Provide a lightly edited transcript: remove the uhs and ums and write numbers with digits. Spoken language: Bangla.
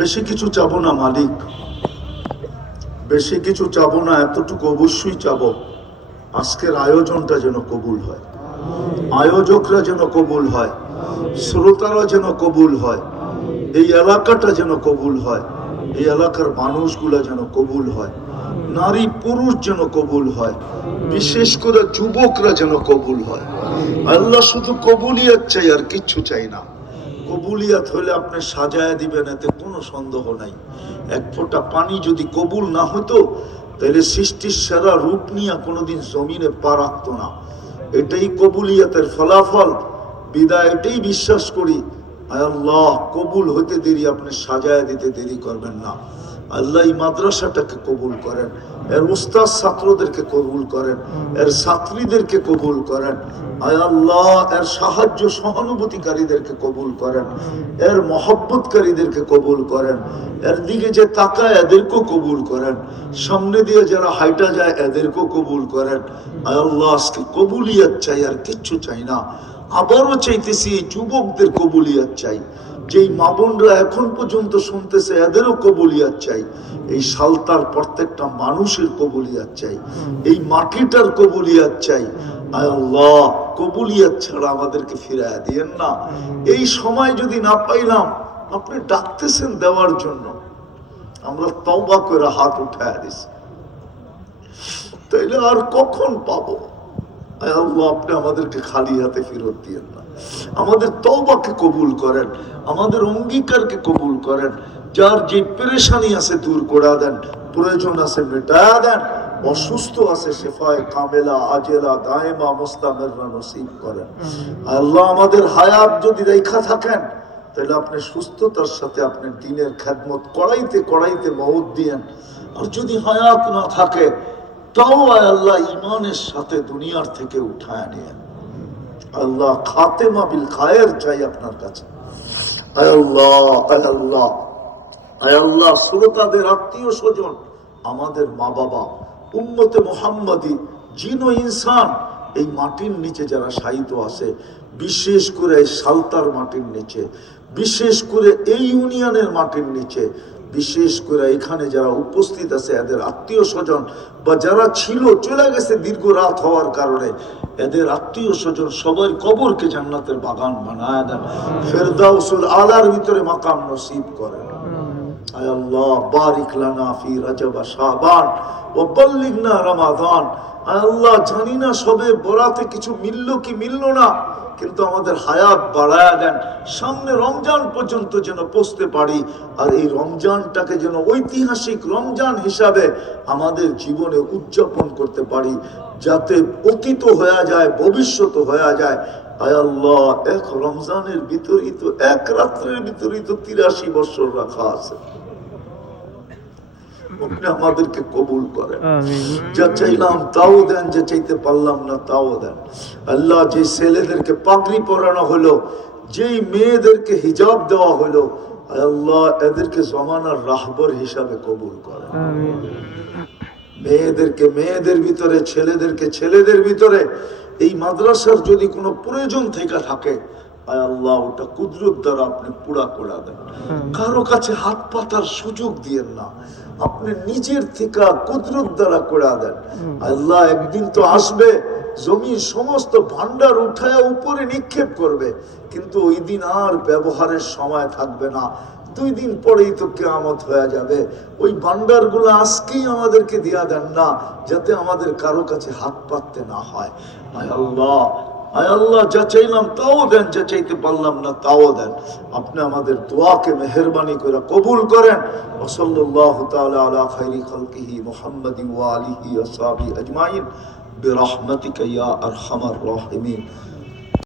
বেশি কিছু চাবো না মালিক, বেশি কিছু চাবো না, এতটুকু অবশ্যই চাবো আজকের আয়োজনটা যেন কবুল হয়, আয়োজকরা যেন কবুল হয়, শ্রোতারা যেন কবুল হয়, এই এলাকাটা যেন কবুল হয়, এই এলাকার মানুষগুলা যেন কবুল হয়, নারী পুরুষ যেন কবুল হয়, বিশেষ করে যুবকরা যেন কবুল হয়। আল্লাহ শুধু কবুলিয়াত চাই, আর কিচ্ছু চাই না। কবুলিয়াত হলে আপনি সাজায় দিবেন, এতে কোনো সন্দেহ নাই। এক ফোঁটা পানি যদি কবুল না হতো, তাহলে সৃষ্টির সেরা রূপ নিয়ে কোনোদিন জমিনে পা রাখতো না। এটাই কবুলিয়াতের ফলাফল। বিদায় এটাই বিশ্বাস করি, আল্লাহ কবুল হতে দেরি, আপনি সাজায় দিতে দেরি করবেন না। আল্লাহ এই মাদ্রাসাটাকে কবুল করেন, এর উস্তাদ ছাত্রদেরকে কবুল করেন, এর ছাত্রীদেরকে কবুল করেন। আয় আল্লাহ এর সাহায্য সহানুভূতিকারীদেরকে কবুল করেন, এর মহব্বতকারীদেরকে কবুল করেন, এর দিকে যে তাকায় এদেরকেও কবুল করেন, সামনে দিয়ে যারা হাইটা যায় এদেরকেও কবুল করেন। আয় আল্লাহ আজকে কবুলিয়াত চাই, আর কিচ্ছু চাই না। আবারও চাইতেছি এই যুবকদের কবুলিয়াত চাই, যেই মা বোনরা এখন পর্যন্ত শুনতেছে এদেরও কবুলিয়াত চাই, এই সালতার প্রত্যেকটা মানুষের কবুলিয়াত চাই, এই মাটিটার কবুলিয়াত চাই। আয় আল্লাহ কবুলিয়াত ছাড়া আমাদেরকে ফিরাইয়া দিয়েন না। এই সময় যদি না পাইলাম, আপনি ডাকতেছেন দেওয়ার জন্য, আমরা তওবা করে হাত উঠায় দিছি, তাইলে আর কখন পাবো? আয় আল্লাহ আপনি আমাদেরকে খালি হাতে ফেরত দিয়েন না। আমাদের তওবাকে কবুল করেন, আমাদের অঙ্গীকারকে কবুল করেন। যার যে পেরেশানি আছে দূর করে দেন, প্রয়োজন আছে মেটায়া দেন, অসুস্থ আছে শেফায়ে কামেলা আজেলা দায়েমা মুস্তামিররা নসিব করেন। আল্লাহ আমাদের হায়াত যদি রেখা থাকেন, তাহলে আপনি সুস্থতার সাথে আপনি দ্বীনের খেদমত করাইতে করাইতে মওত দিয়েন। আর যদি হায়াত না থাকে, তাও আল্লাহ ইমানের সাথে দুনিয়ার থেকে উঠায় নিয়ে। আল্লাহ খাতেমা বিল খায়ের চাই আপনার কাছে। আয় আল্লাহ, আয় আল্লাহ, আয় আল্লাহ শ্রোতাদের আত্মীয় স্বজন, আমাদের মা বাবা, উম্মতে মুহাম্মাদি জিন ও ইনসান এই মাটির নিচে যারা শায়িত আছে, বিশেষ করে এই সালতার মাটির নিচে, বিশেষ করে এই ইউনিয়নের মাটির নিচে, বিশেষ করে এখানে যারা উপস্থিত আছে এদের আত্মীয় স্বজন, বা যারা ছিল চলে গেছে দীর্ঘ রাত হওয়ার কারণে, এদের আত্মীয় স্বজন সবার কবরকে জান্নাতের বাগান বানায় দেন, ফেরদাউসুল আলার ভিতরে মাকাম নসিব করেন। আয় আল্লাহ বারিক লানা ফি রজব শাবান ওয়া বাল্লিগনা রমাদান। আয় আল্লাহ জানি না সবে বরাতে কিছু মিলল কি মিলল না, কিন্তু আমাদের হায়াত বাড়ায়া দেন, সামনে রমজান পর্যন্ত যেন পৌঁছতে পারি, আর এই রমজানটাকে যেন ঐতিহাসিক রমজান হিসাবে আমাদের জীবনে উদযাপন করতে পারি, যাতে অতীত হয়ে যায় ভবিষ্যৎ হয়ে যায়। আয় আল্লাহ এক রমজানের ভিতরেই তো, এক রাত্রের ভিতরেই তো 83 বছর রাখা আছে। আপনি আমাদেরকে কবুল করেন, যা চাইলাম তাও দেন, যা চাইতে পারলাম না তাও দেন। আল্লাহ যে ছেলেদেরকে পাগড়ি পরানো হলো, যেই মেয়েদেরকে হিজাব দেওয়া হলো, আল্লাহ এদেরকে জমানার রাহবর হিসাবে কবুল করেন। মেয়েদেরকে মেয়েদের ভিতরে, ছেলেদেরকে ছেলেদের ভিতরে। এই মাদ্রাসার যদি কোনো প্রয়োজন থেকে থাকে, আয় আল্লাহ ওটা কুদরত দ্বারা আপনি পুরা করে দেন। কারো কাছে হাত পাতার সুযোগ দিয়েন না, আপনি নিজের থেকে কুদরত দ্বারা করে দেন। আল্লাহ একদিন তো আসবে, জমির সমস্ত ভান্ডার উঠায় উপরে নিক্ষেপ করবে, কিন্তু ওই দিন আর ব্যবহারের সময় থাকবে না। 2 দিন পরেই তো কিয়ামত হয়ে যাবে। ওই ভান্ডার গুলো আজকেই আমাদেরকে দিয়া দেন না, যাতে আমাদের কারো কাছে হাত পাততে না হয়। আয় আল্লাহ, আয় আল্লাহ যা চাইলাম তাও দেন, যা চাইতে পারলাম না তাও দেন। আপনি আমাদের দোয়াকে মেহেরবানি করে কবুল করেন। সাল্লাল্লাহু তাআলা আলা খায়রি খালকিহি মুহাম্মাদিন ওয়া আলিহি ওয়া সাহবিহি আজমাইন বিরহমাতিকা ইয়া আরহামার রাহিমিন।